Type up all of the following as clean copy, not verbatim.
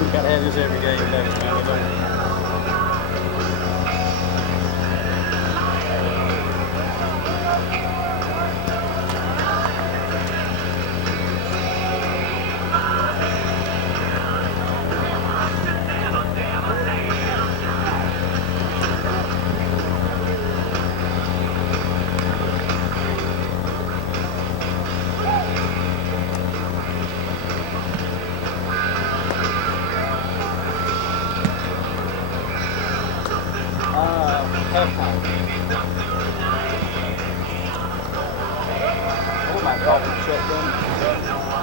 Gotta have this every game, man.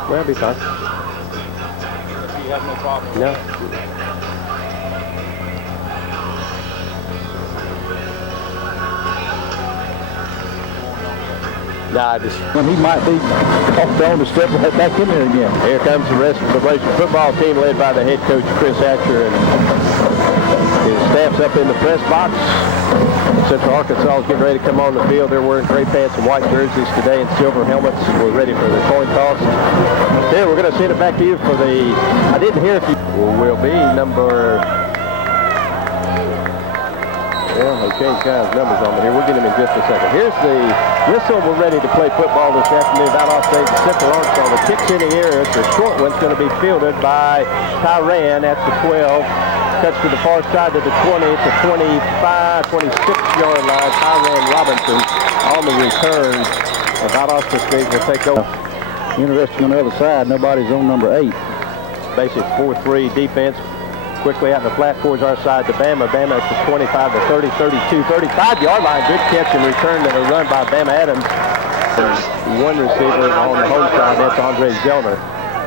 Well, it'll be fine. You have no problem? No. Nah, just when he might be off down to step right back in there again. Here comes the rest of the Blazer football team led by the head coach Chris Hatcher and his staff's up in the press box. Central Arkansas is getting ready to come on the field. They're wearing gray pants and white jerseys today and silver helmets. We're ready for the coin toss. Here, we're going to send it back to you for the, I didn't hear if you will be number, well, they changed guys' numbers on here. We'll get them in just a second. Here's the whistle. We're ready to play football this afternoon. Valdosta State, Central Arkansas. The kick's in the air. It's a short one. It's going to be fielded by Tyran at the 12. Cuts to the far side to the 20. It's a 25, 26-yard line. Tyran Robinson on the return. Valdosta State will take over. Interesting on the other side, nobody's on number 8. Basic 4-3 defense. Quickly out in the flat towards our side to Bama. Bama at the 25 to 30, 32, 35-yard line. Good catch and return to a run by Bama Adams. One receiver on the home side. That's Andre Zellner.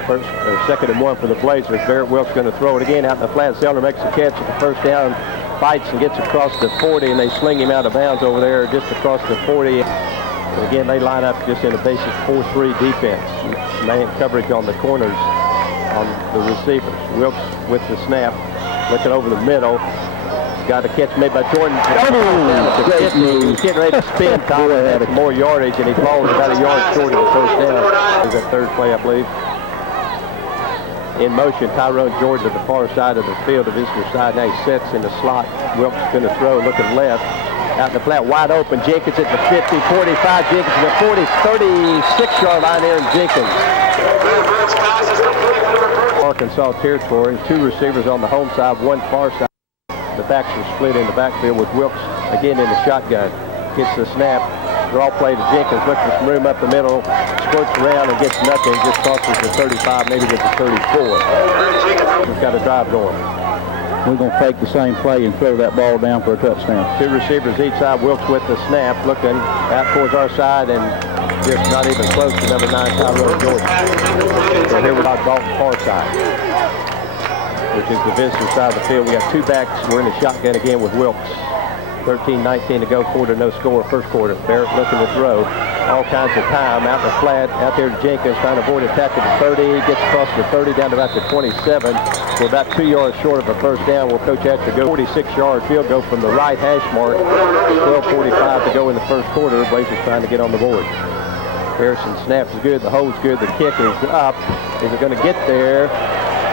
First or second and 1 for the Blazers. Barrett Wilkes going to throw it again out in the flat. Zellner makes a catch at the first down, fights and gets across the 40, and they sling him out of bounds over there just across the 40. And again, they line up just in a basic 4-3 defense. Man coverage on the corners on the receivers. Wilkes with the snap, looking over the middle. Got a catch made by Jordan. He's getting ready to spin. Tom had more yardage, and he falls about a yard short of the first down. There's that third play, I believe. In motion, Tyrone Jordan to the far side of the field, the visitor side. Now he sets in the slot. Wilkes going to throw, looking left. Out in the flat, wide open. Jenkins at the 50, 45. Jenkins at the 40, 36-yard line there in Jenkins. Arkansas territory. 2 receivers on the home side, 1 far side. The backs are split in the backfield with Wilkes again in the shotgun. Gets the snap. Draw play to Jenkins, looks for some room up the middle, squirts around and gets nothing, just crosses the 35, maybe to the 34. He's got a drive going. We're going to fake the same play and throw that ball down for a touchdown. 2 receivers each side. Wilkes with the snap, looking out towards our side and just not even close to number 9, Tyrone Jordan. So here we're on Dalton far side, which is the visitor side of the field. We got 2 backs. We're in the shotgun again with Wilkes. 13-19 to go, 4-0 score, first quarter. Barrett looking to throw. All kinds of time out in the flat, out there to Jenkins, trying to avoid a tackle to 30. Gets across the 30 down to about the 27. We're about 2 yards short of a first down. Will Coach Hatcher go 46-yard field goal from the right hash mark. 12:45 to go in the first quarter. Blazers trying to get on the board. Harrison snaps is good. The hold's good. The kick is up. Is it going to get there?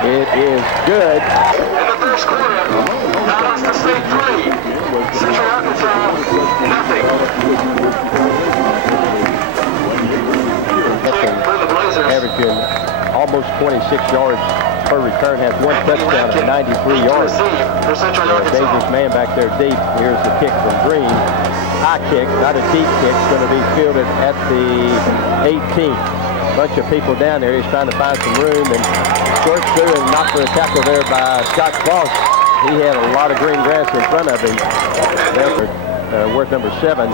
It is good. In the first quarter, Valdosta State 3. Central Arkansas, nothing. Averaging almost 26 yards per return, has 1 touchdown and 93 yards. Dangerous man back there deep. Here's the kick from Green. High kick, not a deep kick. It's going to be fielded at the 18. Bunch of people down there. He's trying to find some room and squirts through and knocked for a tackle there by Scott Cross. He had a lot of green grass in front of him. Worth number 7.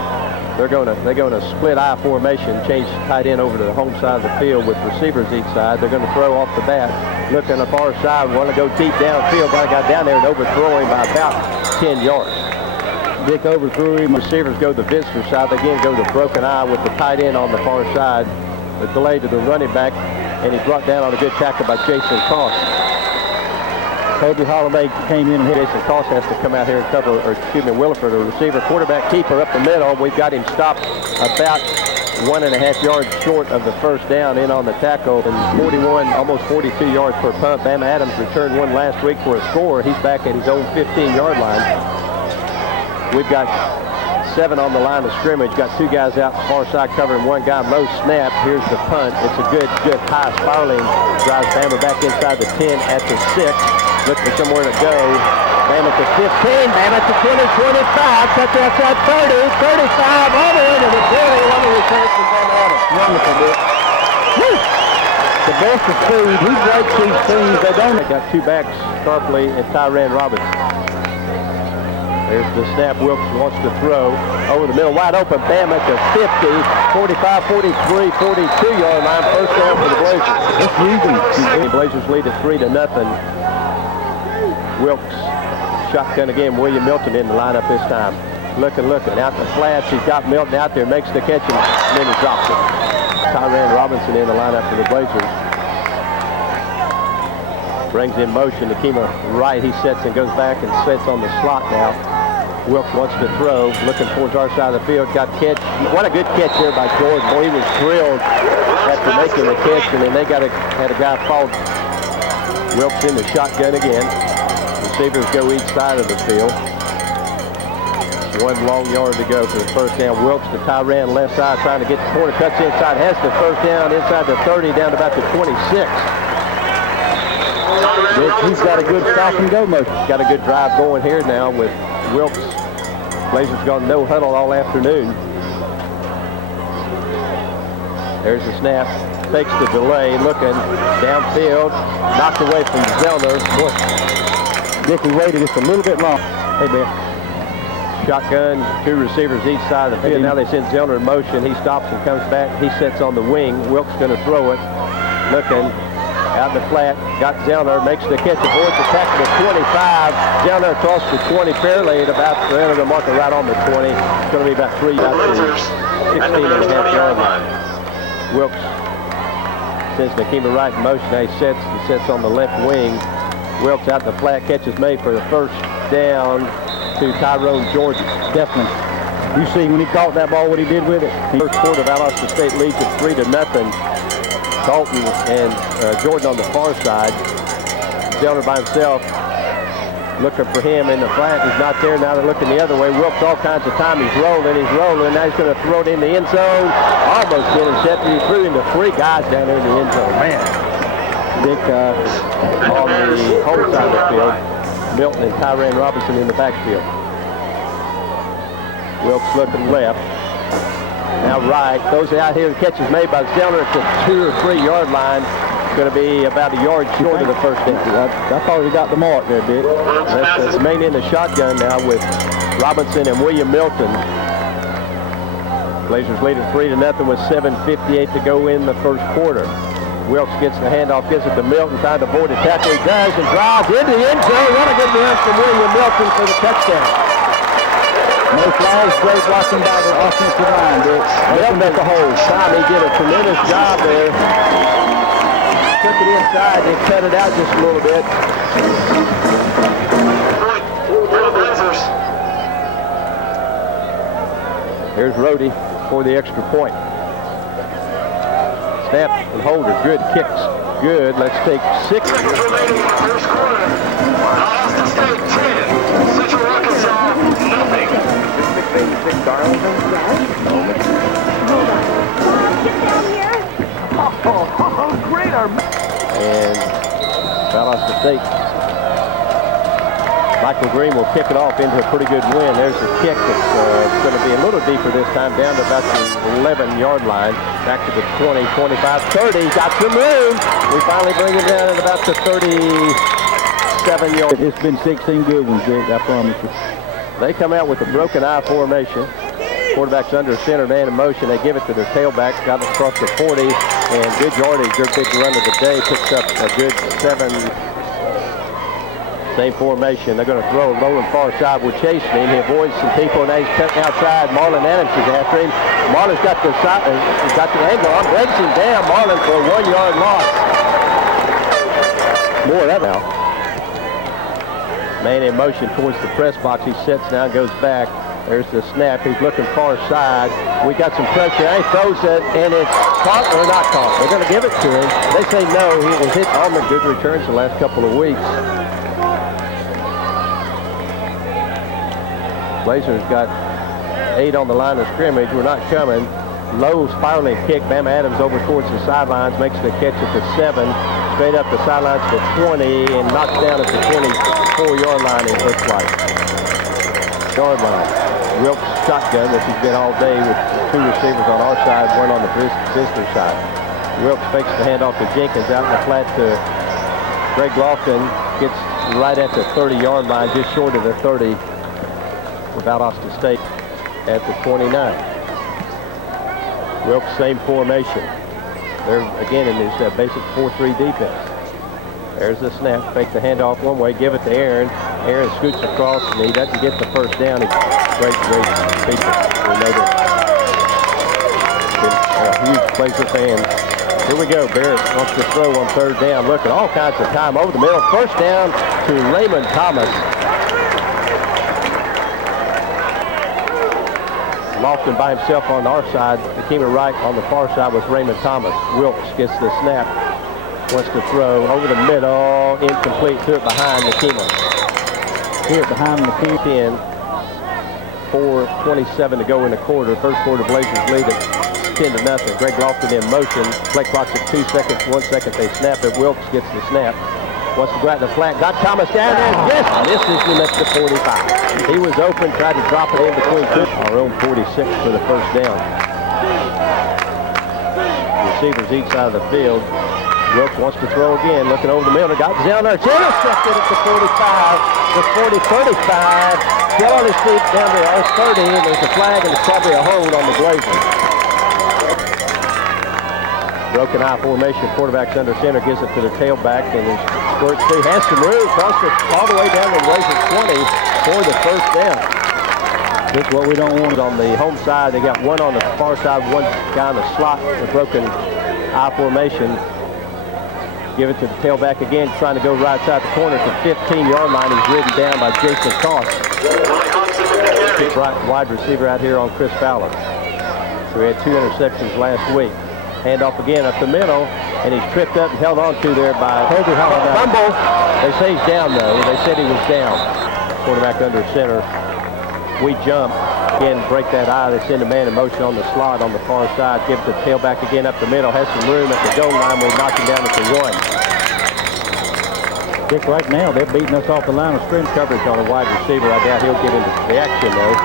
They're going to split I formation, change tight end over to the home side of the field with receivers each side. They're going to throw off the bat. Look on the far side. Want to go deep downfield. Guy got down there and overthrow him by about 10 yards. Dick overthrew him. Receivers go to the visitor side. They again go to broken eye with the tight end on the far side. The delay to the running back, and he's brought down on a good tackle by Jason Cost. Kobe Holiday came in and hit. Jason Cost has to come out here and cover, or excuse me, Williford, a receiver, quarterback, keeper up the middle. We've got him stopped about 1.5 yards short of the first down in on the tackle, and 41, almost 42 yards per punt. Bama Adams returned one last week for a score. He's back at his own 15-yard line. We've got 7 on the line of scrimmage. Got 2 guys out far side covering 1 guy. Low snap. Here's the punt. It's a good high spiraling. Drives Bama back inside the 10 at the 6. Look for somewhere to go. Bama at the 15, Bama at the 20, 25, cut outside 30, 35, all the way to the 40. What a return from Bama Adams. Wonderful, Dick. Woo! The best of speed. He breaks these teams. They don't. They got 2 backs, Sharpley and Tyran Robinson. There's the snap. Wilkes wants to throw. Over the middle, wide open. Bama at the 50, 45, 43, 42-yard line. First down for the Blazers. It's easy. The Blazers lead at 3-0. Wilkes. Shotgun again. William Milton in the lineup this time. Looking. Out the flats. He's got Milton out there. Makes the catch and then he drops it. Tyran Robinson in the lineup for the Blazers. Brings in motion. Nakima right. He sets and goes back and sets on the slot now. Wilkes wants to throw. Looking towards our side of the field. Got catch. What a good catch there by Jordan. Boy, he was thrilled after making the catch, and then they had a guy fall. Wilkes in the shotgun again. Receivers go each side of the field. 1 long yard to go for the first down. Wilkes to Tyran left side trying to get the corner. Cuts inside. Has the first down inside the 30 down to about the 26. He's got a good stop and go motion. Got a good drive going here now with Wilkes. Blazers gone no huddle all afternoon. There's the snap. Takes the delay. Looking downfield. Knocked away from Zellner. Boy, Dickie waited just a little bit long. Hey, man. Shotgun, 2 receivers each side of the field. Now they send Zellner in motion. He stops and comes back. He sets on the wing. Wilkes going to throw it. Looking. Out in the flat. Got Zellner. Makes the catch. Avoids the tackle at 25. Zellner across the 20 fairly at about the end of the marker right on the 20. It's going to be about 3 about the 16.5 yard line. Wilkes sends Nakima right in motion. Now he sets on the left wing. Wilkes out in the flat. Catch is made for the first down to Tyrone Jordan. Definitely. You see when he caught that ball what he did with it. First quarter, Valdosta State leads at 3-0. Dalton and Jordan on the far side. Zellner by himself. Looking for him in the flat. He's not there. Now they're looking the other way. Wilkes all kinds of time. He's rolling. Now he's going to throw it in the end zone. Almost intercepted. He threw into 3 guys down there in the end zone. Man. Dick on the home side of the field. Milton and Tyran Robinson in the backfield. Wilkes looking left. Now right. Those out here. The catch is made by Zellner at the 2 or 3 yard line. It's going to be about a yard short of the first down. I thought he got the mark there, Dick. That's mainly in the shotgun now with Robinson and William Milton. Blazers lead at 3-0 with 7:58 to go in the first quarter. Wilkes gets the handoff, gives it to Milton, trying to avoid the tackle. He does and drives into the end zone. What a good run from William Milton for the touchdown. No flags, great blocking by the offensive line, Dick. Milton at the whole time. He did a tremendous job there. Took it inside and cut it out just a little bit. Here's Rhodey for the extra point. Snap and Holder, good kicks, good. Let's take 6. Remaining in the first quarter. Valdosta State 10, Central Arkansas nothing. 686 Darlington. Hold on. Get down here. Oh, great. And Valdosta State. Michael Green will kick it off into a pretty good win. There's a kick that's going to be a little deeper this time, down to about the 11-yard line. Back to the 20, 25, 30. Got some room. We finally bring it down at about the 37 yards. It's been 16 good ones, Dick, I promise you. They come out with a broken eye formation. Quarterback's under center, man in motion. They give it to their tailback. Got it across the 40. And good yardage. Their big run of the day. Picks up a good 7. Same formation. They're going to throw rolling far side with chasing him. He avoids some people, and now he's cutting outside. Marlon Adams is after him. Marlon's got the side, got the angle on, breaks him down. Marlon for a 1-yard loss. More of that now. Man in motion towards the press box. He sets now, goes back. There's the snap. He's looking far side. We got some pressure. He throws it, and it's caught or not caught. They're going to give it to him. They say no. He was hit on the good returns the last couple of weeks. Blazers got 8 on the line of scrimmage. We're not coming. Low spiraling kick. Bama Adams over towards the sidelines. Makes the catch at the 7. Straight up the sidelines to 20 and knocks down at the 24-yard line, it looks like. Yard line. Wilkes shotgun, which he's been all day with 2 receivers on our side, 1 on the visitor side. Wilkes fakes the handoff to Jenkins out in the flat to Greg Lofton. Gets right at the 30-yard line, just short of the 30 for Valdosta State at the 29. Wilkes, same formation. They're again in this basic 4-3 defense. There's the snap. Fake the handoff one way. Give it to Aaron. Aaron scoots across, and he doesn't get the first down. He's great feature. We know that. A huge Blazer fan. Here we go. Barrett wants to throw on 3rd down. Look at all kinds of time over the middle. First down to Raymond Thomas. Lofton by himself on our side. Akima Wright on the far side with Raymond Thomas. Wilkes gets the snap. Wants to throw over the middle. Incomplete. To it behind Akima. Here behind Akima. 4:27 to go in the quarter. First quarter Blazers lead at 10-0. Greg Lofton in motion. Play clock's at 2 seconds. 1 second they snap it. Wilkes gets the snap. Wants to go out in the flat. Got Thomas down there. Yes, misses him at the 45. He was open. Tried to drop it in between 2. Our own 46 for the first down. Receivers each side of the field. Wilkes wants to throw again. Looking over the middle. Got down there. It's intercepted at the 45. The 40-35. Still on his feet down there. Our 30. And there's a flag and it's probably a hold on the Blazers. Broken eye formation. Quarterback's under center. Gives it to the tailback. And he squirts through. Has some room. Crosses it all the way down to the Blazers 20 for the first down. This is what we don't want. On the home side, they got 1 on the far side, 1 guy in the slot. The broken eye formation. Give it to the tailback again, trying to go right side the corner to 15-yard line. He's ridden down by Jason Toss. Right wide receiver out here on Chris Fowler. So we had 2 interceptions last week. Handoff again up the middle, and he's tripped up and held on to there by fumble. They say he's down though. They said he was down. Quarterback under center. We jump. Again, break that eye. They send a man in motion on the slot on the far side. Give it to the tailback again up the middle. Has some room at the goal line. We knock him down at the 1. Dick, right now, they're beating us off the line of scrimmage. Coverage on a wide receiver. I doubt he'll get into the action, though.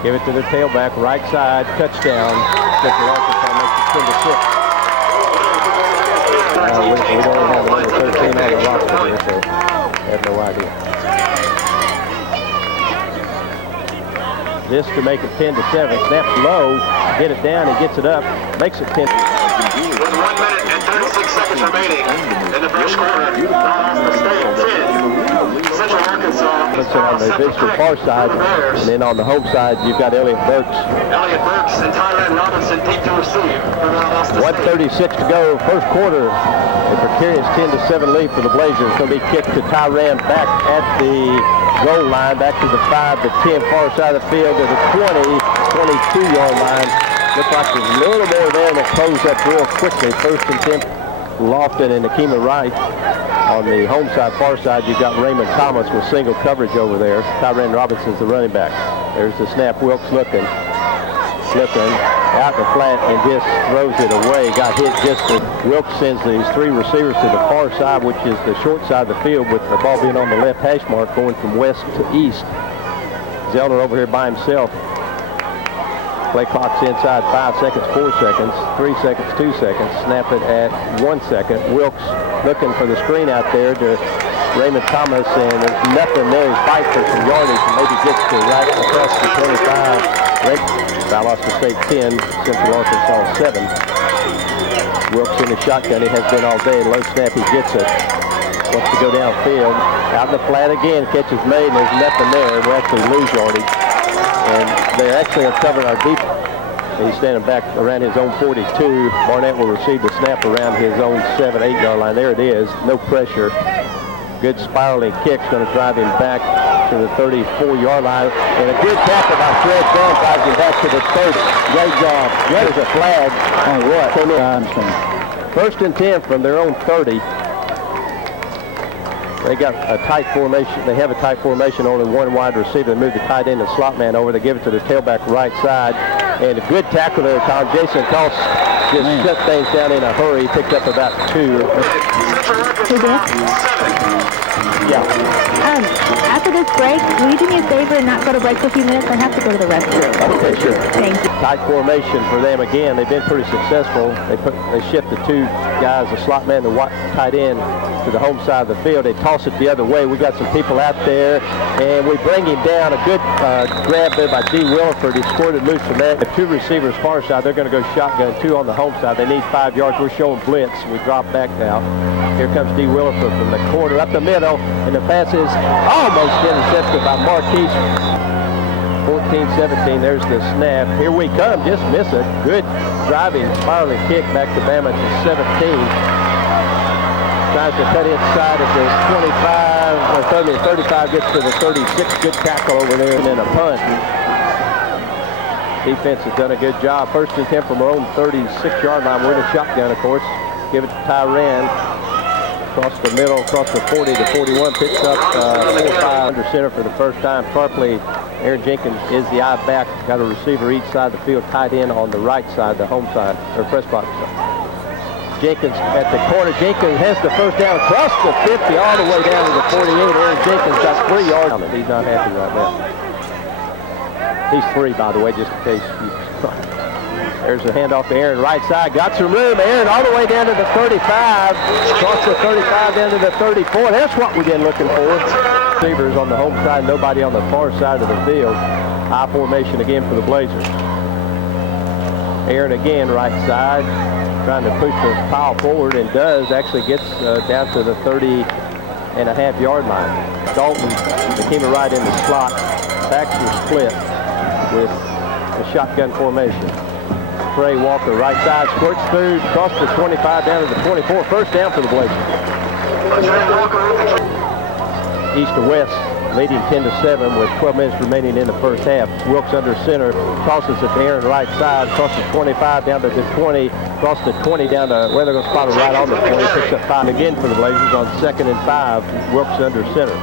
Give it to the tailback. Right side. Touchdown. Central Arkansas makes it 10-6. We don't have the number 13 on the roster here, so I have no idea. This to make it 10-7. Snaps low, get it down, he gets it up, makes it 10. With 1 minute and 36 seconds remaining in the first quarter, Valdosta State 10, Central Arkansas. Puts it on the visitor far side, and then on the home side, you've got Elliott Burks. Elliott Burks and Tyron Robinson deep to receive for Valdosta State. 1:36 to go, first quarter. A precarious 10-7 lead for the Blazers. It's going to be kicked to Tyran back at the goal line, back to the 5 to 10 far side of the field to the 22-yard line. Looks like there's a little more there that closed up real quickly. First and 10. Lofton and Akima Wright. On the home side, far side, you've got Raymond Thomas with single coverage over there. Tyran Robinson's the running back. There's the snap. Wilkes looking, out the flat and just throws it away. Got hit just as Wilkes sends these 3 receivers to the far side, which is the short side of the field, with the ball being on the left hash mark going from west to east. Zellner over here by himself. Play clock's inside 5 seconds, 4 seconds, 3 seconds, 2 seconds. Snap it at 1 second. Wilkes looking for the screen out there to Raymond Thomas, and there's nothing there. He's fighting for some yardage and maybe gets to right across the 25. Valdosta State 10, Central Arkansas 7. Wilkes in the shotgun. He has been all day. Low snap, he gets it. Wants to go downfield. Out in the flat again. Catch is made, and there's nothing there. We actually lose yardage. And they actually are covering our deep. He's standing back around his own 42. Barnett will receive the snap around his own 7-8 yard line. There it is. No pressure. Good spiraling kick's going to drive him back to the 34-yard line. And a good tackle by Fred Dunn drives him back to the 30. Great job. There's a flag on what? I understand. First and 10 from their own 30. They got a tight formation. They have a tight formation, only one wide receiver. They move the tight end and slot man over. They give it to the tailback right side. And a good tackle there, Tom. Jason Cost just shut things down in a hurry. He picked up about 2. Hey, Dick. Yeah. After this break, will you do me a favor and not go to break for a few minutes? I have to go to the restroom. Okay, sure. Thank you. Tight formation for them again. They've been pretty successful. They shift the 2 guys, the slot man, the tight end, to the home side of the field. They toss it the other way. We got some people out there, and we bring him down. A good grab there by D. Williford. He scored it loose from that. The 2 receivers far side, they're going to go shotgun, 2 on the home side. They need 5 yards. We're showing blitz. We drop back now. Here comes D. Williford from the corner up the middle, and the pass is almost intercepted by Marquise. 14-17, there's the snap. Here we come, just miss it. Good driving, spiraling kick back to Bama to 17. Tries to cut inside at the 25, or 35, gets to the 36. Good tackle over there, and then a punt. Defense has done a good job. First and 10 from our own 36-yard line. We're in a shotgun, of course. Give it to Tyran. Across the middle, across the 40 to 41, picks up 4-5 under center for the first time. Sharply, Aaron Jenkins is the eye back. Got a receiver each side of the field, tight end on the right side, the home side, or press box. Jenkins at the corner. Jenkins has the first down across the 50, all the way down to the 48. Aaron Jenkins got 3 yards. He's not happy right now. He's 3, by the way, just in case you... There's a handoff to Aaron, right side. Got some room. Aaron all the way down to the 35. Across the 35 down to the 34. That's what we've been looking for. Receivers on the home side, nobody on the far side of the field. High formation again for the Blazers. Aaron again, right side. Trying to push the pile forward, and does. Actually gets down to the 30.5-yard line. Dalton became a right in the slot. Backs are split with a shotgun formation. Trey Walker, right side, squirts through, across the 25 down to the 24. First down for the Blazers. East to west, leading 10-7 with 12 minutes remaining in the first half. Wilkes under center, crosses it to Aaron right side, across the 25 down to the 20, across the 20 down to where they're going to spot it right on the 20. Picks up 5 again for the Blazers on 2nd and 5. Wilkes under center.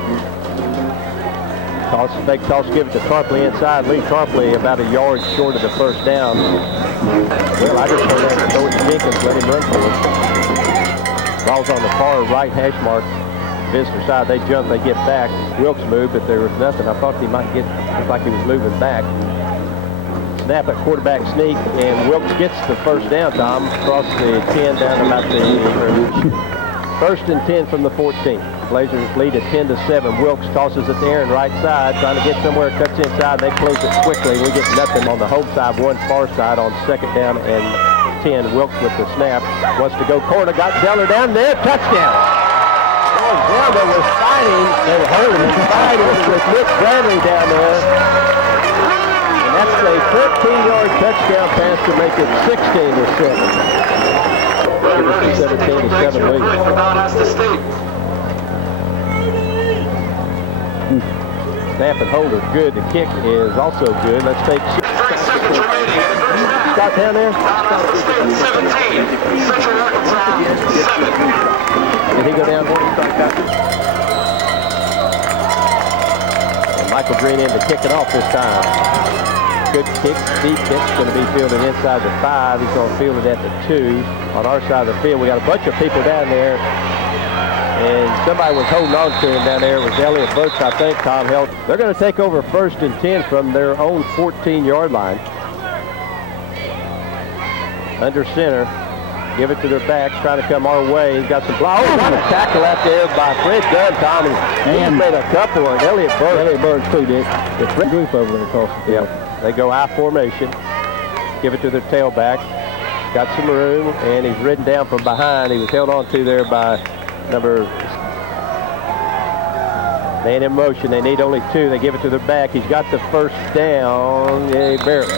Toss, fake toss, give it to Tarpley inside. Lee Tarpley about a yard short of the first down. Well, I just heard that throw it to Jenkins, let him run for it. Ball's on the far right hash mark. Visitor side, they jump, they get back. Wilkes moved, but there was nothing. I thought he might get, looked like he was moving back. Snap at quarterback sneak, and Wilkes gets the first down, Tom. Across the 10 down about the first and 10 from the 14. Blazers lead at 10-7. Wilkes tosses it to Aaron right side, trying to get somewhere, cuts inside. They close it quickly. We get nothing on the home side, one far side on 2nd down and 10. Wilkes with the snap. Wants to go corner, got Zeller down there. Touchdown. Zeller was fighting and hurting, fighting with Nick Bradley down there. And that's a 13-yard touchdown pass to make it 16-7. 17-7 lead. Snap and hold is good. The kick is also good. Let's take 6 seconds remaining. Start down there. 17. Central Arkansas 7. Did he go down there? And Michael Green in to kick it off this time. Good kick, deep kick's going to be fielded inside the 5. He's going to field it at the 2. On our side of the field, we got a bunch of people down there. And somebody was holding on to him down there. It was Elliott Burks, I think. Tom held. They're going to take over 1st and 10 from their own 14-yard line. Under center. Give it to their backs, trying to come our way. He's got some block. Oh, what a tackle out there by Fred Dunn, Tom. And made a couple, and Elliott Burks too did. The Fred group over there across the field. Yeah. They go I formation. Give it to their tailback. Got some room, and he's ridden down from behind. He was held on to there by number man in motion. They need only 2. They give it to their back. He's got the first down. Yeah, barely.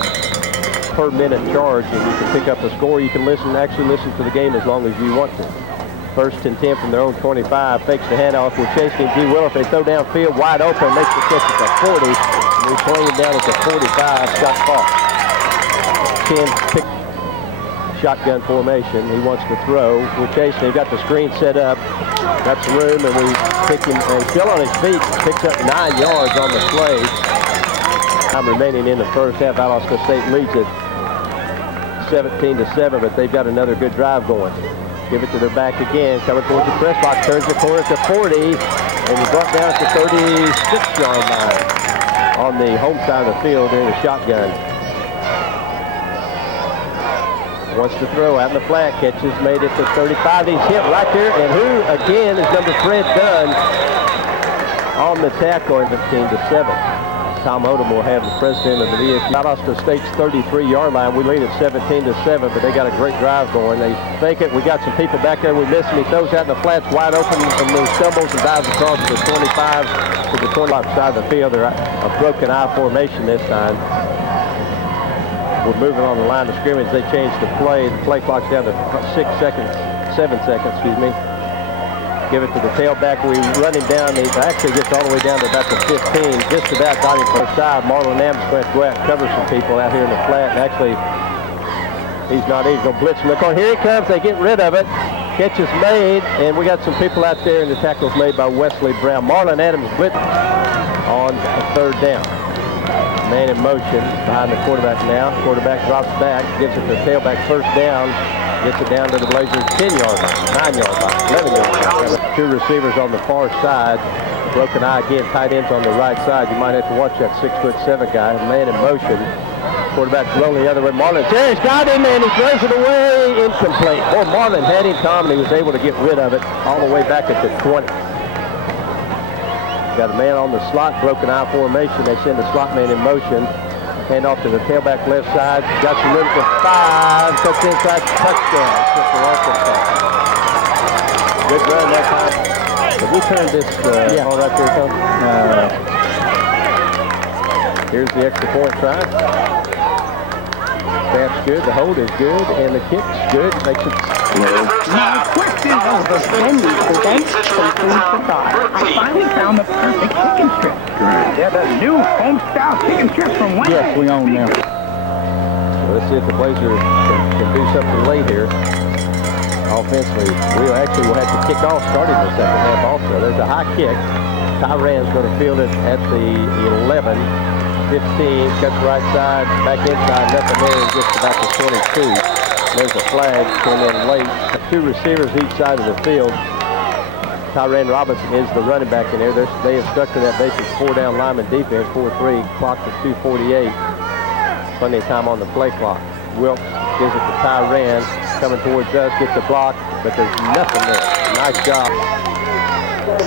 Per minute charge, and you can pick up a score. You can actually listen to the game as long as you want to. First and 10 from their own 25. Fakes the handoff with Chasing G. Willis. They throw downfield wide open. Makes the catch at the 40. And he's playing down at the 45. Shot caught. 10 pick shotgun formation. He wants to throw. We're chasing. He got the screen set up. Got some room, and we pick him. And he's still on his feet. Picks up 9 yards on the play. Time remaining in the first half. Valdosta State leads it 17-7, but they've got another good drive going. Give it to their back again, coming towards the press box, turns the corner to 40, and he brought down at the 36-yard line on the home side of the field during the shotgun. Wants to throw out in the flat, catches, made it to 35. He's hit right there, and who again is number Fred Dunn on the tackle in 15-7. Tom Odom will have the president of the VSU. Valdosta State's 33-yard line. We lead at 17-7, but they got a great drive going. They fake it. We got some people back there. We miss him. He throws out in the flats wide open and then stumbles and dives across the 25 to the 25 side of the field. They're a broken eye formation this time. We're moving on the line of scrimmage. They change the play. The play clock's down to 7 seconds, excuse me. Give it to the tailback. We run him down. He actually gets all the way down to about the 15. Just about got him first side. Marlon Adams going to go out and cover some people out here in the flat. And actually, he's not. He's going to blitz from the corner. Here he comes. They get rid of it. Catch is made. And we got some people out there, and the tackle's made by Wesley Brown. Marlon Adams blitz on a third down. Man in motion behind the quarterback now. Quarterback drops back. Gives it to the tailback first down. Gets it down to the Blazers' 10-yard line, 9-yard line, 11-yard line. Two receivers on the far side. Broken eye again, tight ends on the right side. You might have to watch that 6'7" guy. Man in motion. Quarterback rolling the other way. Marlon Terry's got him, and he throws it away. Incomplete. Boy, Marlon had him, Tom, and he was able to get rid of it all the way back at the 20. Got a man on the slot, broken eye formation. They send the slot man in motion. Hand off to the tailback left side. Got some room for 5. Cuts inside, touchdown. Good run that time. Have we turned this all right there, Tom? Here's the extra point try. Snap's good, the hold is good, and the kick's good. Makes it My question of the venue presents some food for thought. I finally found the perfect chicken strip. They're the new home-style chicken strips from Wendy's. Yes, we own now. Well, let's see if the Blazers can do something late here. Offensively, we'll have to kick off starting the second half also. There's a high kick. Tyran's going to field it at the 11. 15, cuts right side, back inside, nothing there, and just about the 22. There's a flag, came in late. Two receivers each side of the field. Tyran Robinson is the running back in there. They have stuck to that basic 4-down lineman defense, 4-3, clock to 2:48. Plenty of time on the play clock. Wilkes gives it to Tyran, coming towards us, gets the block, but there's nothing there. Nice job.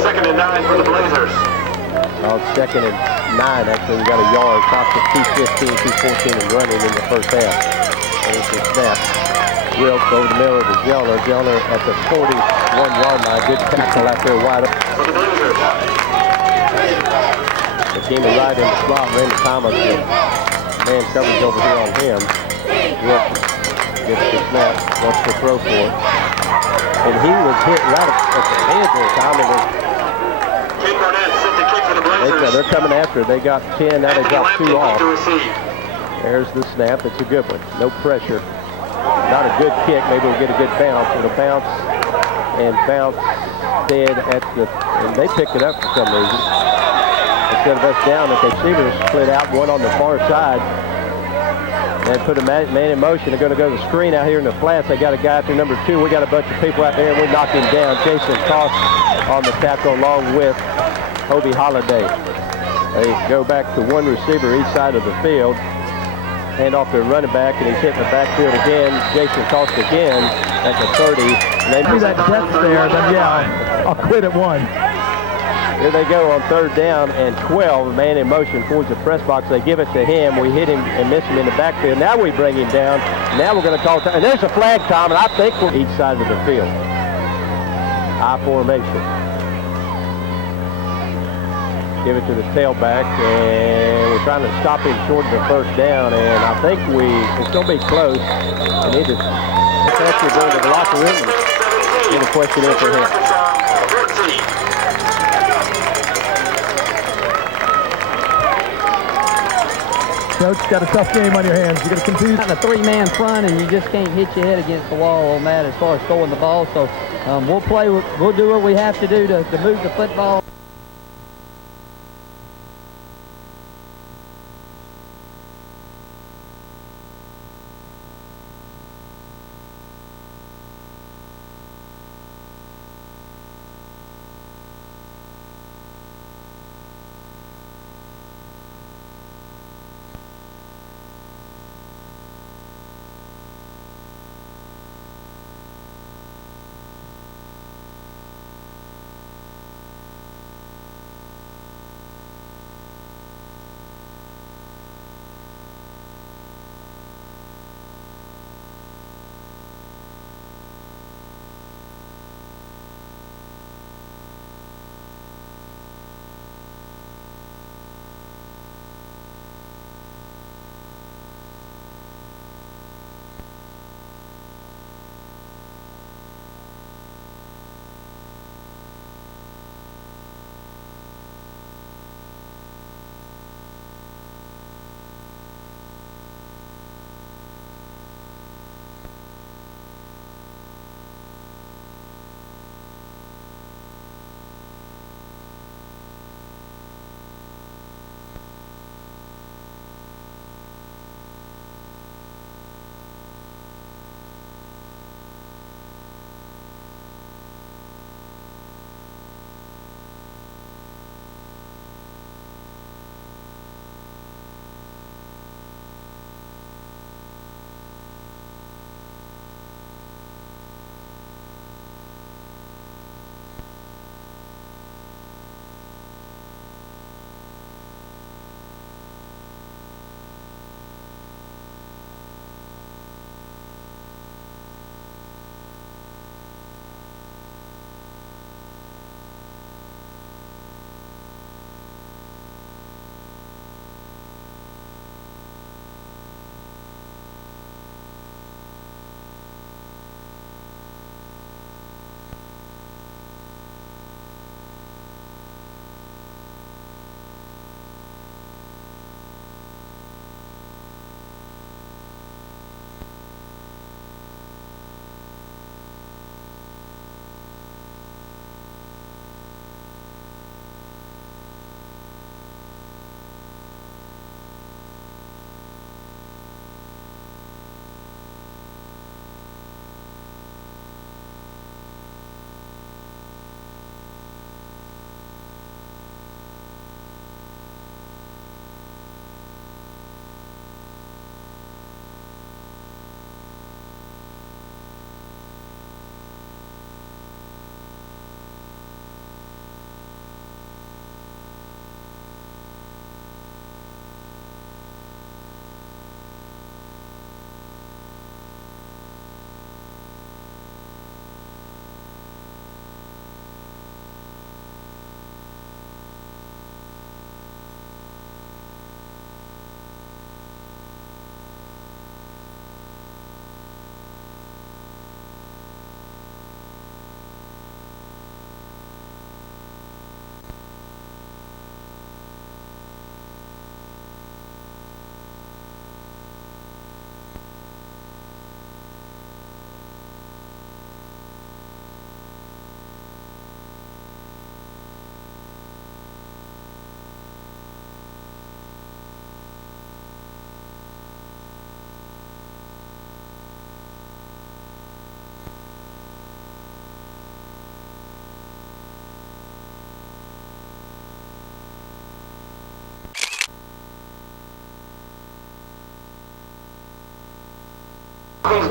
2nd and 9 for the Blazers. Oh, 2nd and 9, actually. We got a yard. Clock to 2:15, 2:14 and running in the first half. There's the snap. Wilkes over the middle to Zellner. Zellner at the 41-yard line. Good tackle out there wide open. For the Blazers. The team is right in the slot. Randy Thomas. Man coverage over here on him. Wilkes gets the snap. Wants to throw for it. And he was hit right at the head there, Tom. Kate Barnett sent the kick for the Blazers. They're coming after it. They got 10. Now they got 2 off. To receive. There's the snap. It's a good one. No pressure. Not a good kick. Maybe we'll get a good bounce. It'll bounce and bounce dead at the... And they picked it up for some reason. Instead of us down, the receivers split out, one on the far side. And put a man in motion. They're going to go to the screen out here in the flats. They got a guy out there, number 2. We got a bunch of people out there, and we knocked him down. Jason Koss on the tackle along with Hobie Holiday. They go back to one receiver each side of the field. Hand off to the running back, and he's hitting the backfield again. Jason Koss again at the 30. And they See that depth there, then yeah, I'll quit at 1. Here they go on 3rd down and 12. A man in motion towards the press box. They give it to him. We hit him and miss him in the backfield. Now we bring him down. Now we're going to call time. And there's a flag, Tom, and I think we're each side of the field. I formation. Give it to the tailback, and we're trying to stop him short of the 1st down, and I think it's going to be close. We need to actually go to the locker room and Get a question in for him. 14. Coach, got a tough game on your hands. You got to compete. Got a three-man front, and you just can't hit your head against the wall on that as far as throwing the ball. So we'll do what we have to do to move the football.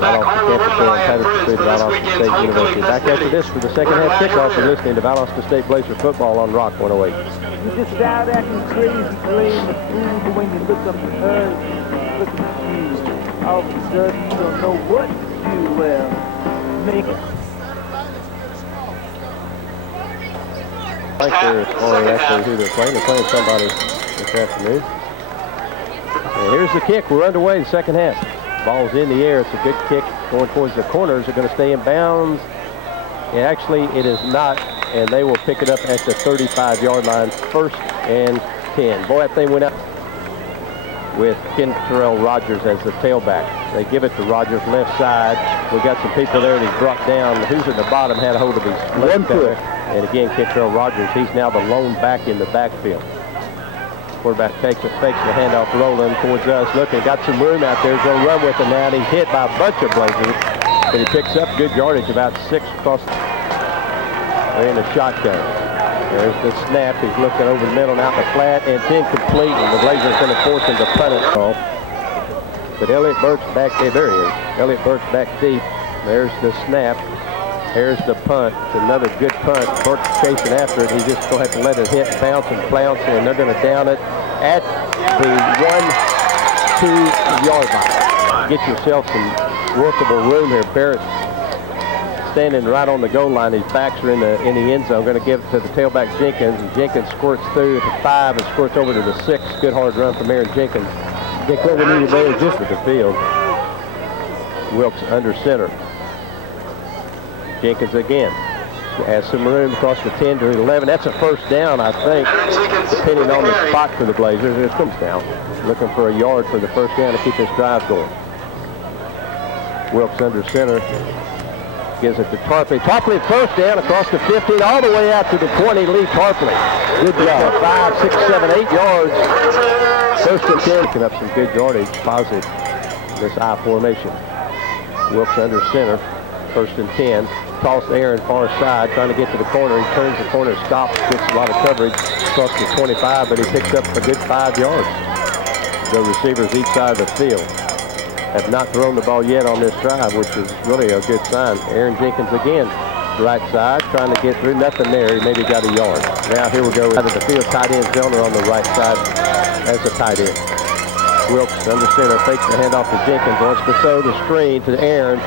Back on the Valdosta State Valdosta State University. Back after this for the second half kickoff. You're listening to Valdosta State Blazer football on Rock 108. You just out acting crazy, playing the fool, but when you look up the earth, look at you. All of a sudden, you don't know what to do. Well, make it. I think they're actually who they're playing. They're playing somebody this afternoon. And here's the kick. We're underway in the second half. Ball's in the air. It's a good kick going towards the corners. They're going to stay in bounds Actually, it is not, and they will pick it up at the 35-yard line, 1st and 10. Boy, that thing went out with Kentrell Rogers as the tailback. They give it to Rogers, left side. We got some people there, and he's brought down. Who's at the bottom had a hold of his left foot. And again, Kentrell Rogers, he's now the lone back in the backfield. Quarterback takes it, fakes the handoff, rolling towards us. Looking, got some room out there. He's going to run with it now. He's hit by a bunch of Blazers, but he picks up good yardage, about 6 across. They're in the shotgun. There's the snap. He's looking over the middle and out the flat, and it's incomplete, and the Blazers going to force him to punt it off. But Elliott Burke's back there. There he is. Elliott Burke's back deep. There's the snap. There's the punt. It's another good punt. Burke's chasing after it. He's just going to have to let it hit, bounce, and flounce, and they're going to down it at the 1-2 yard line. Get yourself some workable room here. Barrett standing right on the goal line. His backs are in the end zone. Going to give it to the tailback Jenkins, and Jenkins squirts through to 5 and squirts over to the 6. Good hard run from Aaron Jenkins. I think what we need today is just with the field. Wilkes under center. Jenkins again has some room across the 10 to 11. That's a 1st down, I think, depending on the spot for the Blazers. It comes down, looking for a yard for the 1st down to keep this drive going. Wilkes under center. Gives it to Tarpley. Tarpley 1st down across the 15, all the way out to the 20. Lee Tarpley. Good job. 5, 6, 7, 8 yards. 1st and 10. Picking up some good yardage. Positive. This I formation. Wilkes under center. 1st and 10. Toss Aaron far side, trying to get to the corner. He turns the corner, stops, gets a lot of coverage. Across the 25, but he picks up a good 5 yards. The receivers each side of the field have not thrown the ball yet on this drive, which is really a good sign. Aaron Jenkins again, right side, trying to get through. Nothing there. He maybe got a yard. Now here we go. Out of the field, tight end Zellner on the right side as a tight end. Wilkes under center, fakes the handoff to Jenkins. Wants to throw the screen to Aaron.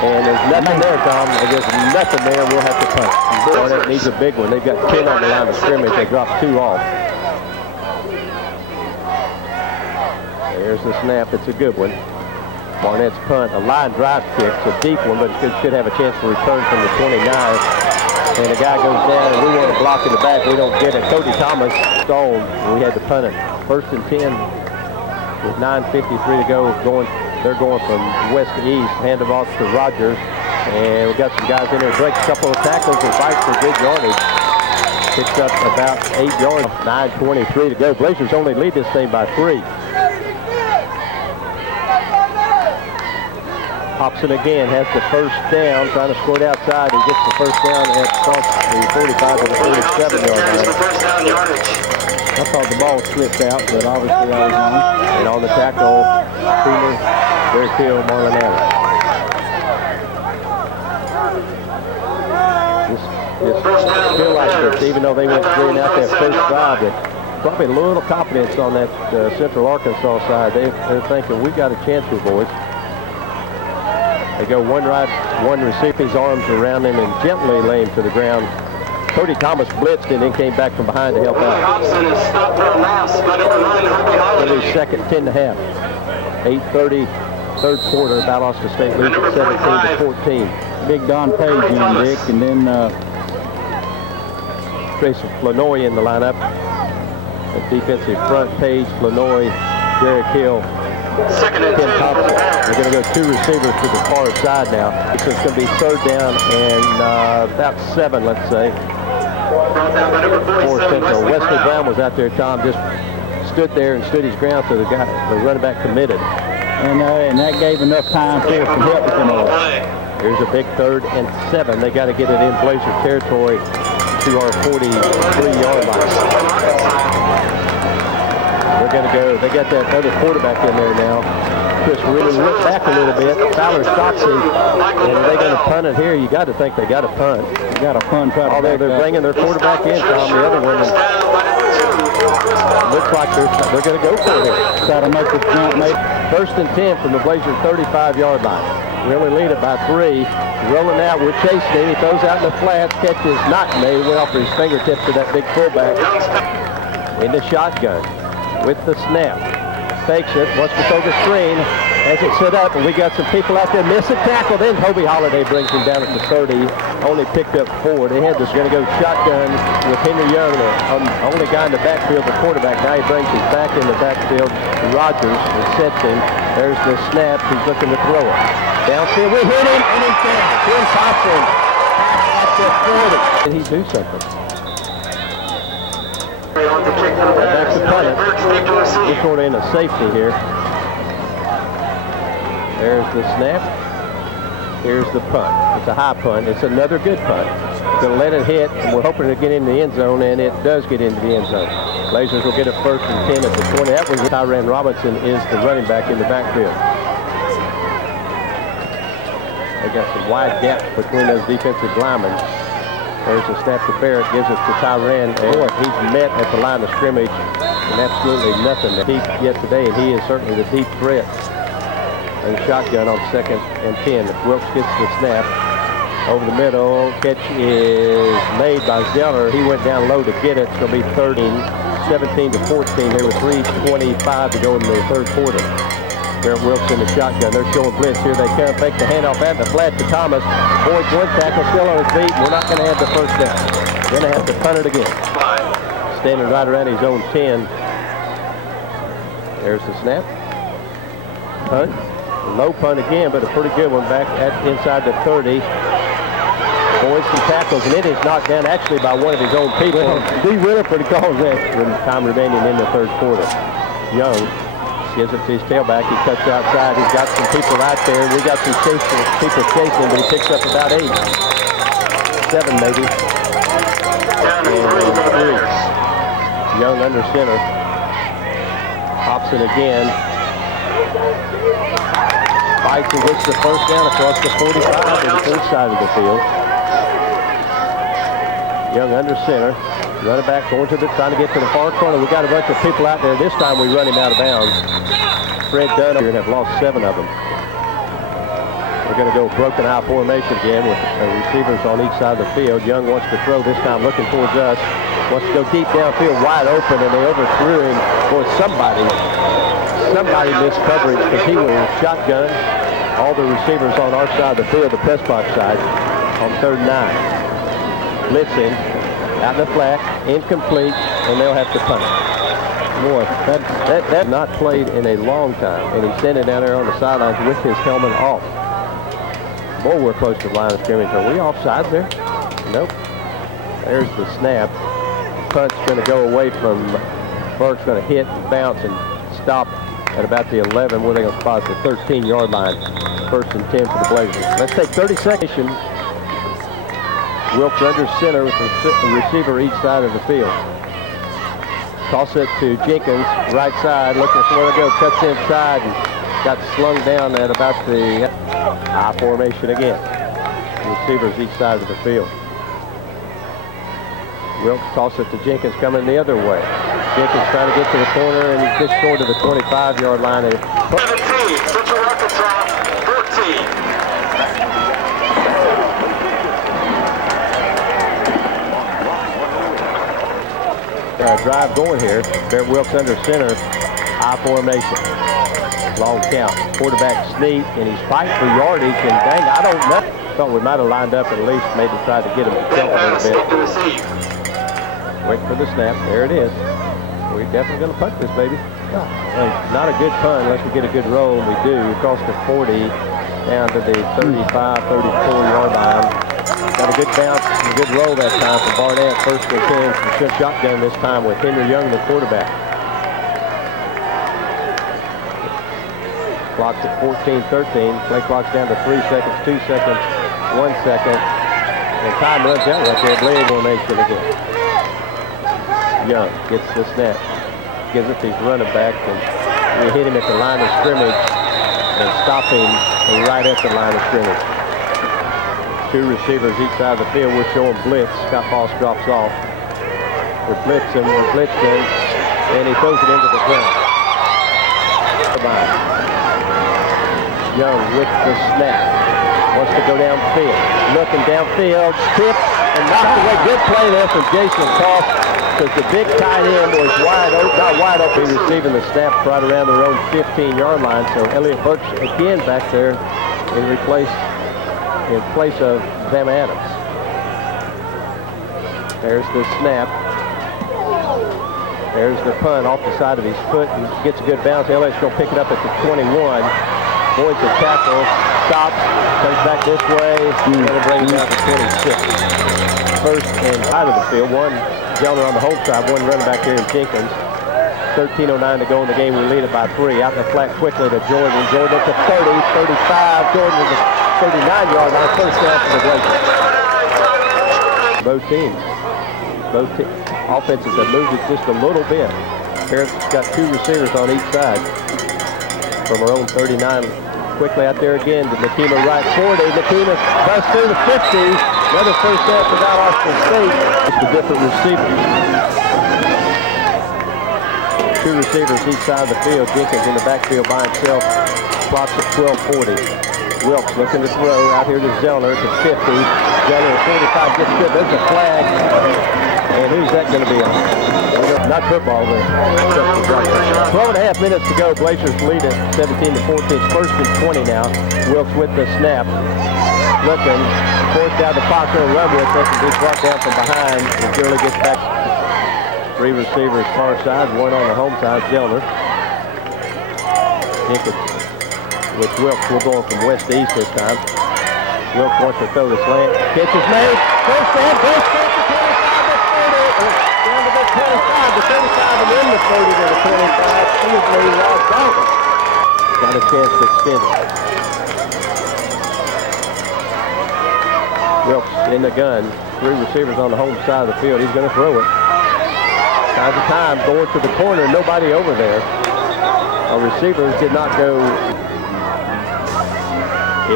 And there's nothing there, Tom. There's nothing there. We'll have to punt. Barnett needs a big one. They've got 10 on the line of scrimmage. They dropped 2 off. There's the snap. It's a good one. Barnett's punt, a line drive kick. It's a deep one, but it should have a chance to return from the 29. And the guy goes down, and we want to block in the back. We don't get it. Cody Thomas stalled, and we had to punt it. 1st and 10 with 9:53 to go. They're going from west to east. Hand it off to Rogers. And we've got some guys in there. Breaks a couple of tackles and fights for good yardage. Picks up about 8 yards. 9:23 to go. Blazers only lead this thing by 3. Hobson again has the 1st down, trying to score it outside. He gets the 1st down at across the 45 to the 47-yard line. I thought the ball slipped out, but obviously I was on. And on the tackle, Cooler, there's Hill, Marlon Adams. Just feel like this, even though they went 3 and out that 1st drive, that probably a little confidence on that Central Arkansas side. They're thinking, we got a chance here, boys. They go one right, one receiver, his arms around him and gently lay him to the ground. Cody Thomas blitzed and then came back from behind to help out. Hobson is stopped for a loss by number 9, Herbie Holiday. 2nd, 10 and a half. 8:30, 3rd quarter. Valdosta State leads at 17-14. Big Don Page in, Dick, and then Tracy Flanoy in the lineup. The defensive front, Page, Flanoy, Derek Hill, 2nd and 10 Tim for the Thompson. Bears. We're going to go 2 receivers to the far side now. So it's going to be 3rd down and about 7, let's say. Brought down by number 47, Central. Wesley Brown was out there, Tom, just stood there and stood his ground so the running back committed. and that gave enough time for some help with them. Here's a big 3rd and 7. They got to get it in Blazer territory to our 43-yard line. They're going to go. They got that other quarterback in there now. Chris really went back a little bit. Fowler Stocksy, and are they going to punt it here? You got to think they got to punt. You got to punt. Although they're bringing their quarterback in, Tom, the other one. Looks like they're going to go for it here. Try to make this jump, mate. 1st and 10 from the Blazers 35-yard line. Really lead it by 3. Rolling out, we're chasing him. He throws out in the flats, catches not made. Went off his fingertips to that big fullback. In the shotgun with the snap. fakes it, wants to throw the screen, has it set up, and we got some people out there miss a tackle. Then Toby Holiday brings him down at the 30, only picked up 4. They had this going to go shotgun with Henry Young, the only guy in the backfield, the quarterback. Now he brings him back in the backfield. Rogers and sets him. There's the snap. He's looking to throw it. Downfield, we hit him, and he's down. Tim Thompson at the 40. Did he do something? Back to punt it. We're sort of in a safety here. There's the snap. Here's the punt. It's a high punt. It's another good punt. Going to let it hit, and we're hoping to get in the end zone, and it does get into the end zone. Blazers will get a 1st and 10 at the 20. That was Tyran Robinson is the running back in the backfield. They got some wide gaps between those defensive linemen. There's a snap to Barrett, gives it to Tyran. Boy, he's met at the line of scrimmage and absolutely nothing deep yet today, and he is certainly the deep threat. And shotgun on 2nd and 10. Wilkes gets the snap over the middle. Catch is made by Zeller. He went down low to get it. It's going to be 17 to 14. There were 3:25 to go in the 3rd quarter. Barrett Wilkes in the shotgun. They're showing blitz. Here they come. Fake the handoff at the flat to Thomas. Boyd's 1 tackle, still on his feet. We're not going to have the 1st down. Going to have to punt it again. Standing right around his own 10. There's the snap. Punt. Low punt again, but a pretty good one back at inside the 30. Boyd some tackles, and it is knocked down actually by one of his own people. D. Williford calls that with time remaining in the 3rd quarter. Young gives it to his tailback. He cuts outside. He's got some people out there. We got some people chasing him, but he picks up about 8. 7 maybe. And 3. Young under center. Hobson again. Fights and gets the 1st down across the 45 to the 4th side of the field. Young under center. Running back going to trying to get to the far corner. We got a bunch of people out there. This time we run him out of bounds. Fred Dunn here and have lost 7 of them. We're going to go broken eye formation again with receivers on each side of the field. Young wants to throw this time looking towards us. Wants to go deep downfield wide open, and they overthrew him. Boy, somebody missed coverage because he was shotgun. All the receivers on our side of the field, the press box side, on 3rd and 9. Blitzing, out in the flat, incomplete, and they'll have to punt it. Boy, that not played in a long time, and he's standing down there on the sidelines with his helmet off. Boy, we're close to the line of scrimmage. Are we offside there? Nope. There's the snap. Punt's going to go away from Burke's going to hit and bounce and stop at about the 11. Where they going to spot the 13-yard line. 1st and 10 for the Blazers. Let's take 30 seconds. Wilkes under center with the receiver each side of the field. Toss it to Jenkins, right side, looking for where to go. Cuts inside and got slung down at about the I formation again. Receivers each side of the field. Wilkes toss it to Jenkins coming the other way. Jenkins trying to get to the corner, and he's just short of the 25-yard line. 17, Central Arkansas, 14. Drive going here. Barrett Wilkes under center. I formation. Long count. Quarterback sneak, and he's fighting for yardage. And dang, I don't know. Thought we might have lined up at least, maybe tried to get him to jump a little bit. Wait for the snap. There it is. We're definitely going to punt this, baby. Not a good punt unless we get a good roll, and we do. Across the 40, down to the 35, 34-yard line. Got a good bounce and a good roll that time for Barnett. 1st and 10 from shotgun this time with Henry Young, the quarterback. Clock's at 14-13. Play clock's down to 3 seconds, 2 seconds, 1 second. And time runs out right there. Blade formation again. Young gets the snap. Gives it to his running back, and we hit him at the line of scrimmage and stop him right at the line of scrimmage. 2 receivers each side of the field. We're showing blitz. Scott Boss drops off. We're blitzing, and he throws it into the ground. Young with the snap. Wants to go downfield. Looking downfield. Tip and knocked away. Good play there from Jason Toss because the big tight end was wide open. Not wide open. Receiving the snap right around their own 15-yard line. So Elliott Birch again back there in place of Bama Adams. There's the snap. There's the punt off the side of his foot. He gets a good bounce. Elliott's going to pick it up at the 21. Boyd's a tackle. Stops. Comes back this way. Going to bring it down to 26. First and out of the field. One Zellner on the home side. One running back here in Jenkins. 13:09 to go in the game. We lead it by 3. Out in the flat quickly to Jordan. Jordan at the 30, 35. Jordan at the 39-yard line. First down for the Blazers. Both teams. Offenses have moved it just a little bit. Parents got 2 receivers on each side. From our own 39. Quickly out there again to Nakima right 40. Nakima busts through the 50. Another first down for Valdosta State. Just the different receivers. 2 receivers each side of the field. Jenkins in the backfield by himself. Blocks at 12-40. Wilkes looking to throw out here to Zellner at the 50. Zellner at 45 gets good. There's a flag. And who's that going to be on? Not football, but 12.5 minutes to go. Blazers lead it 17-14. It's first and 20 now. Wilkes with the snap. Looking. Forced down the clock to run with it. And he's brought down from behind. And Gurley gets back. 3 receivers far side. 1 on the home side. Zellner. Jenkins with Wilkes. We're going from west to east this time. Wilkes wants to throw the slant. Catch is made. First down. First down. 25 to 35 and then the 30 to the 25. Easily Ross Dalton got a chance to extend it. Wilkes in the gun. 3 receivers on the home side of the field. He's going to throw it. Time to time going to the corner. Nobody over there. Our receivers did not go.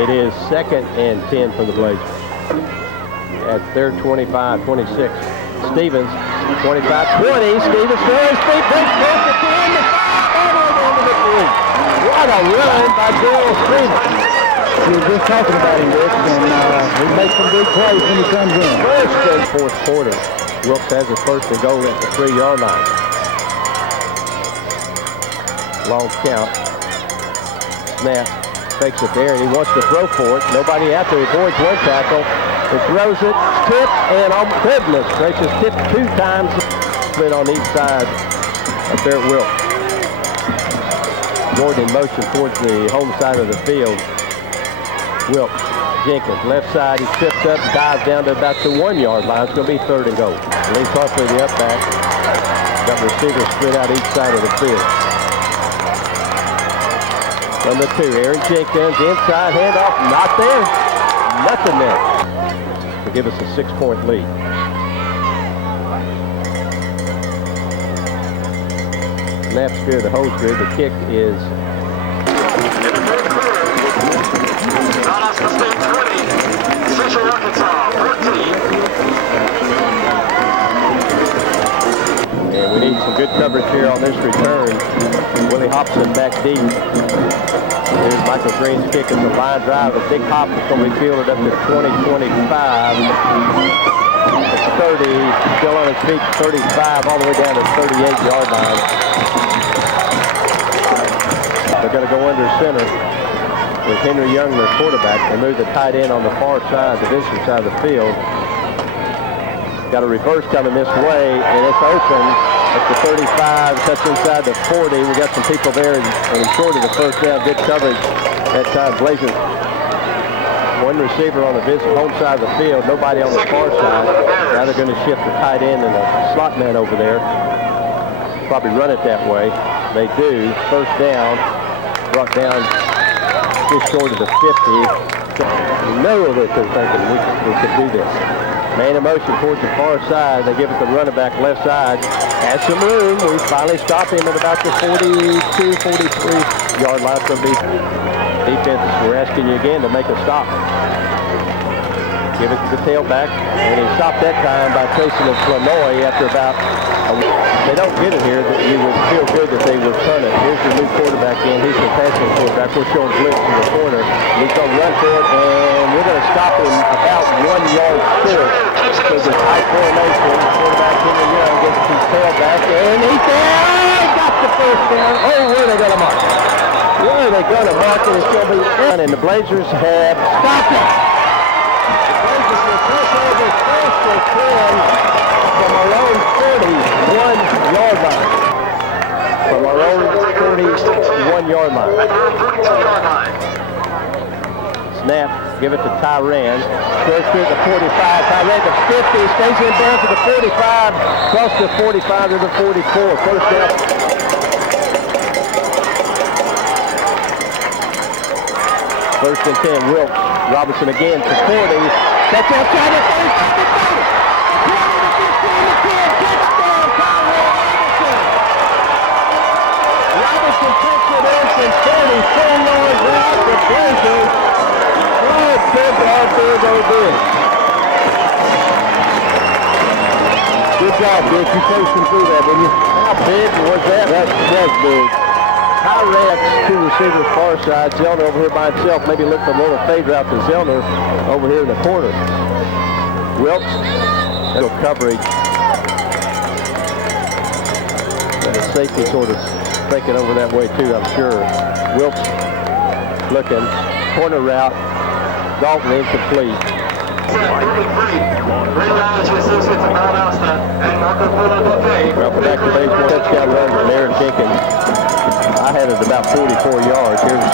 It is 2nd and 10 for the Blazers. At their 25, 26. Stevens. 25-20, Stevens throws feet, breaks both the 10, the 5, all the way down to the 3. What a run by Daryl Stevens. We were just talking about him, Rick, and he makes some big plays when he comes in. First and 4th quarter. Wilkes has his first and goal at the 3-yard line. Long count. Snap. Fakes it there, and he wants to throw for it. Nobody out there. He avoids one tackle. He throws it, tip, and oh goodness gracious, tipped 2 times. Split on each side up there at Wilkes. Jordan in motion towards the home side of the field. Wilkes, Jenkins, left side. He trips up, dives down to about the 1-yard line. It's going to be 3rd and goal. Lee Parsley, the up back. Got receivers split out each side of the field. Number 2, Aaron Jenkins, inside handoff, not there. Nothing there. To give us a 6-point lead. Snap's good, the hole's good. The kick is. In the 3rd quarter, Valdosta State 20, Central Arkansas 14. And we need some good coverage here on this return. Willie Hobson back deep. Here's Michael Green's kick. It's a line drive. A big hop is going to be fielded up to 20-25. It's 30. Still on his feet. 35 all the way down to 38-yard line. They're going to go under center with Henry Young, their quarterback. They move the tight end on the far side, the distance side of the field. Got a reverse coming this way, and it's open. At the 35, cuts inside the 40. We got some people there, and short of the first down. Good coverage that time. Blazers, 1 receiver on the home side of the field. Nobody on the far side. Now they're going to shift the tight end and a slot man over there. Probably run it that way. They do. First down. Brought down just short of the 50. No of it they're thinking we could do this. Man in motion towards the far side. They give it the running back left side. Has some room. We finally stop him at about the 42, 43-yard line. From the defense, we're asking you again to make a stop. Give it to the tailback, and he stopped that time by tracing of Flanoy after about they don't get it here, that you would feel good that they would turn it. Here's the new quarterback in. He's the passing quarterback. We're showing blitz in the corner. He's going to run for it, and we're going to stop him about 1 yard short. So the tight formation, quarterback Henry Young gets his tailback, and he's there! Got the first down. Oh, where are they going to mark? Where are they going to mark it? It's going to be in, and the Blazers have stopped it. The Blazers will push over first and 10 from our own 41-yard line. From our own 41-yard line. Snap, give it to Tyran. Goes through the 45. Tyran to 50, stays in down to the 45, across the 45 to the 44. First down. First and 10, Wilkes. Robinson again to 40. That's outside the 35 to 30. 20 to 15 to 10. Touchdown, Conrad Robinson. Robinson puts it in from 34 yards out. The Blazers. Oh, big ball, big old big. Good job, Dick. You coached him through that, didn't you? How big was that? That was big. Tyrex, two receivers far side. Zellner over here by himself. Maybe look for a little fade route to Zellner over here in the corner. Wilkes, little coverage. And the safety sort of thinking over that way too, I'm sure. Wilkes looking, corner route. Dalton incomplete. Welcome back to baseball. Touchdown run from Aaron Jenkins. I had it about 44 yards. Here's the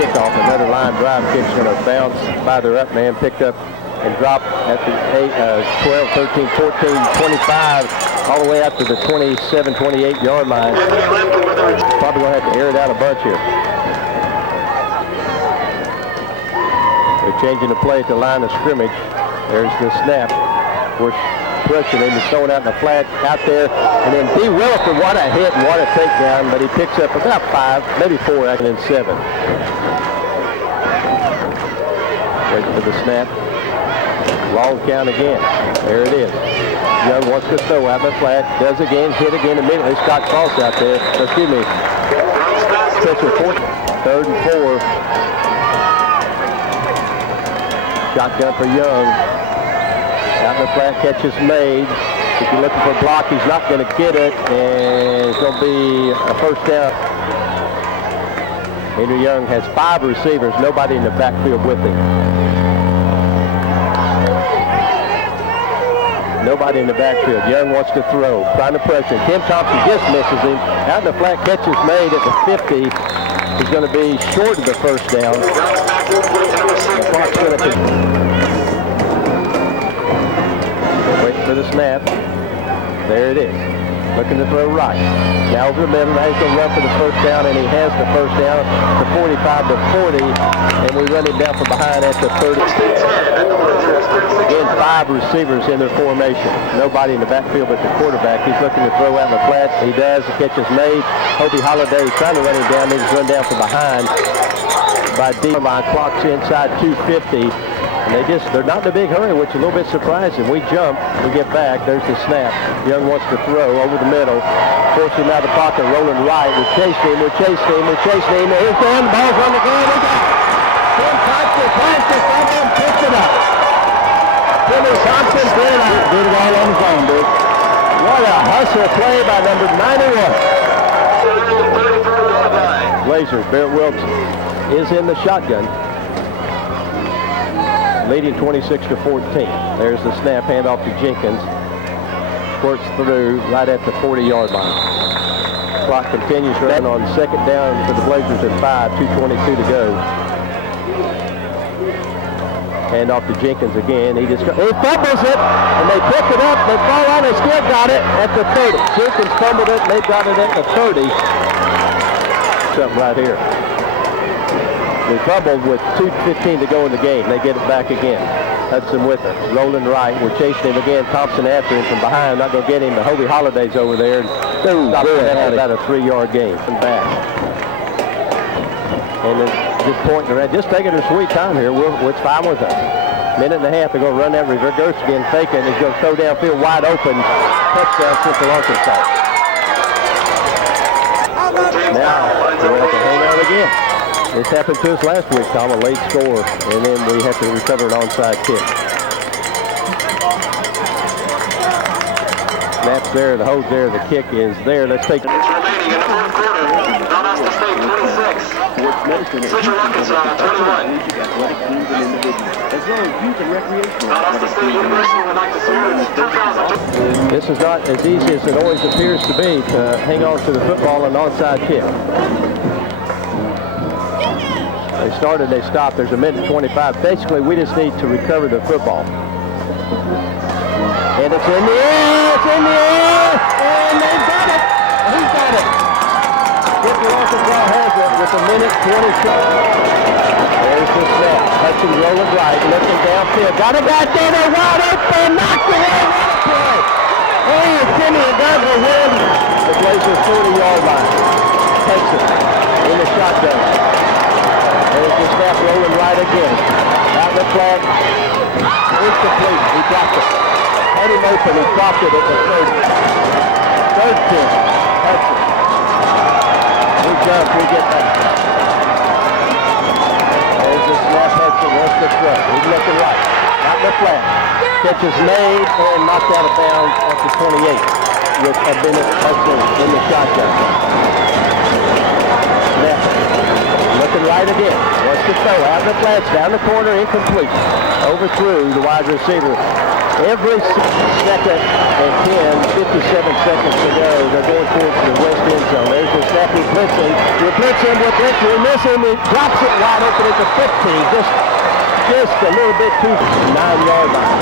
kickoff. Another line drive kick's going to bounce by their up man. Picked up and dropped at the 12, 13, 14, 25, all the way out to the 27, 28 yard line. Probably going to have to air it out a bunch here. They're changing the play at the line of scrimmage. There's the snap. We're pushing him. He's throwing out in the flat out there. And then D. Wilson, what a hit and what a takedown. But he picks up about 5, maybe 4, and then 7. Waiting for the snap. Long count again. There it is. Young wants to throw out in the flat. Does again. Hit again immediately. Scott Cross out there. Excuse me. Pitcher 3rd and 4. Shotgun for Young. Out in the flat, catch is made. If you're looking for a block, he's not going to get it. And it's going to be a first down. Henry Young has 5 receivers, nobody in the backfield with him. Nobody in the backfield. Young wants to throw, trying to pressure. Tim Thompson just misses him. Out in the flat, catch is made at the 50. He's going to be short of the first down. Waiting for the snap. There it is. Looking to throw right. Now over the middle. Now he's going to run for the first down, and he has the first down to 45 to 40. And we run him down from behind at the 30. Again, 5 receivers in their formation. Nobody in the backfield but the quarterback. He's looking to throw out in the flat. He does. The catch is made. Hobie Holiday trying to run him down. He's run down from behind by D. Line clocks inside 250. And they're not in a big hurry, which is a little bit surprising. We jump, we get back, there's the snap. Young wants to throw over the middle. Force him out of the pocket, rolling right. We're chasing him, we're chasing him, we're chasing him. Here's down, the ball's on the ground, we got it. Tim Thompson plants it, someone picks it up. Timmy Thompson did it all on his own, dude. What a hustle play by number 91. Blazers, Barrett Wilkes is in the shotgun. Leading 26 to 14. There's the snap, handoff to Jenkins. Squirts through right at the 40-yard line. Clock continues running on second down for the Blazers at 5, 2:22 to go. Handoff to Jenkins again. He fumbles it, and they pick it up. They fall on. They still got it at the 30. Jenkins fumbled it, and they got it at the 30. Something right here. We fumbled with 2:15 to go in the game. They get it back again. Hudson with it. Rolling right. We're chasing him again. Thompson after him from behind. Not going to get him. The Hobie Holiday's over there. And stop at about a 3-yard gain. And back. And then just pointing around. Just taking their sweet time here. It's fine with us. Minute and a half. They're going to run that reverse again, fake it. He's going to throw downfield wide open. Touchdown, Central Arkansas. Now, we're going to hang out again. This happened to us last week, Tom, a late score, and then we have to recover an onside kick. Snap's there, the hold's there, the kick is there. Let's take it. Remaining in the fourth quarter, Valdosta State 26, Central Arkansas 21. Valdosta State University would like to salute 2000. This is not as easy as it always appears to be to hang on to the football and onside kick. They started, they stopped. There's a minute 25. Basically, we just need to recover the football. And it's in the air, it's in the air, and they got it. Who got it? Central Arkansas has it with a minute 26. There's the snap. Hudson rolling right, looking downfield. Got it right there, they're wide open, knocked away, what a play. And Timmy and Douglas win. The place is 40-yard line. Takes it in the shotgun. There's the snap rolling right again. Out the flag. Incomplete. He dropped it. Had him open. He dropped it at the 30. Third 10. Hudson. We jump. We get back. There's the snap. Hudson. What's the throw? He's looking right. Out the flag. Catch is made and knocked out of bounds at the 28 with a Bennett Hudson in the shotgun. Snap. Looking right again. What's the throw? Out the flats, down the corner, incomplete. Overthrew the wide receiver. Every second and 10, 57 seconds to go, they're going towards the west end zone. There's the snap. He's blitzing. We blitz him, we blitz him, we miss him. He drops it wide open at the 15. Just a little bit too 9-yard line.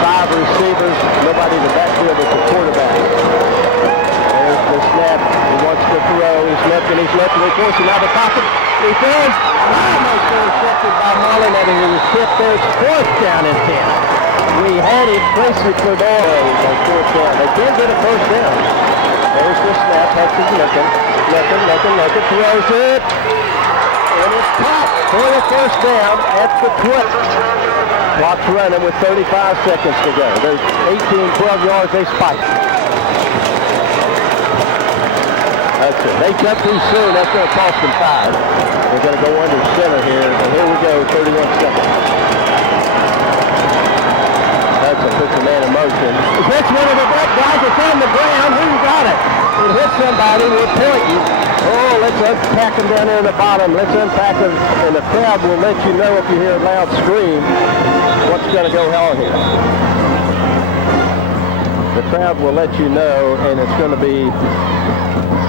5 receivers, nobody in the backfield but the quarterback. There's the snap. He wants to throw. He's looking. We force him out of the pocket. He throws. Almost intercepted by Mullen, and he was tipped there. It's 4th down and 10. We had it basically there on 4th down. They did get a 1st down. There's the snap. Hudson's looking. Throws it. And it's caught for the 1st down at the 12. Clock's running with 35 seconds to go. There's 12 yards. They spike. That's it. They jump too soon. That's going to cost them 5. They're going to go under center here. And here we go, 31 seconds. That's a puts the man in motion. That's one of the back guys that's on the ground. Who got it? It hit somebody. We're pointing. Oh, let's unpack them down there in the bottom. Let's unpack them. And the crowd will let you know if you hear a loud scream what's going to go on here. The crowd will let you know, and it's going to be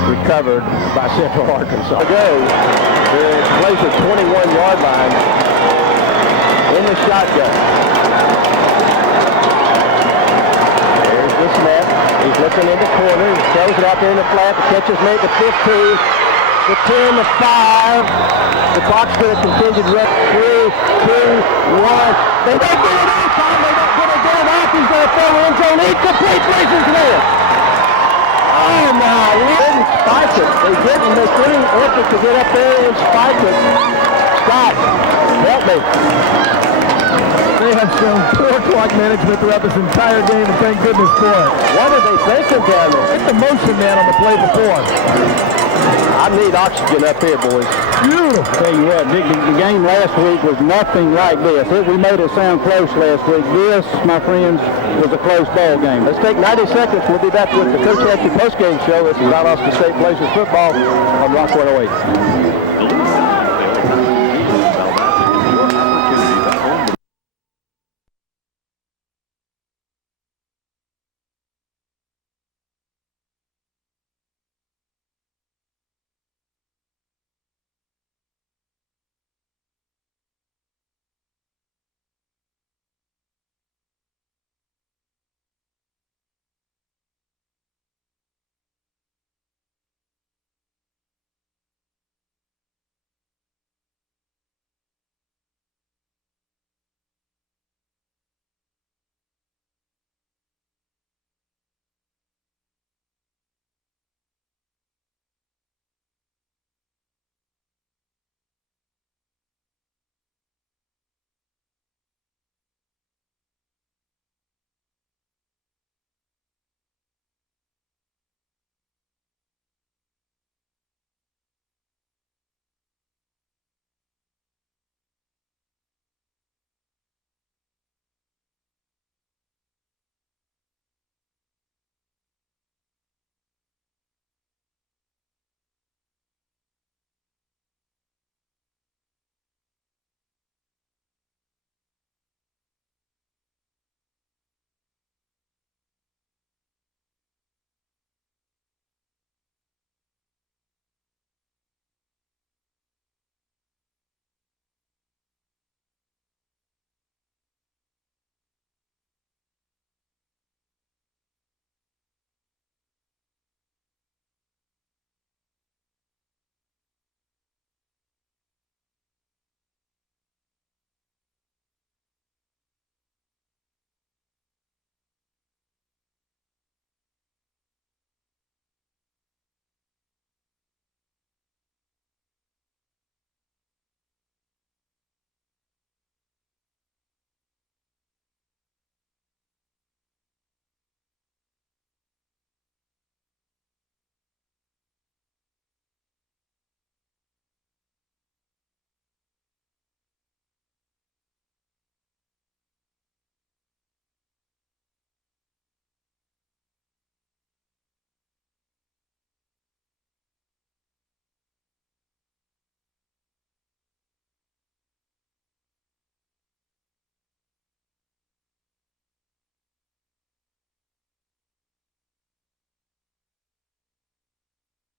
recovered by Central Arkansas. It plays a 21-yard line in the shotgun. There's the snap. He's looking in the corner. He throws it out there in the flat. The catch is made to 15, the 10, the 5. The clock's going to continue to run. 3, 2, 1. They don't get it off time. They don't get it off. He's going to throw in zone. Incomplete. Places there. Oh my, we didn't spike it. They didn't. They couldn't effort to get up there and spike it. Scott, help me. They have shown poor clock management throughout this entire game, and thank goodness for it. What are they thinking down there? It's the motion man on the play before. I need oxygen up here, boys. Beautiful. Tell you what, Dick, the game last week was nothing like this. We made it sound close last week. This, my friends, was a close ball game. Let's take 90 seconds. We'll be back with the Coach Hatchie postgame show. This is Valdosta State Blazers football on Rock 108.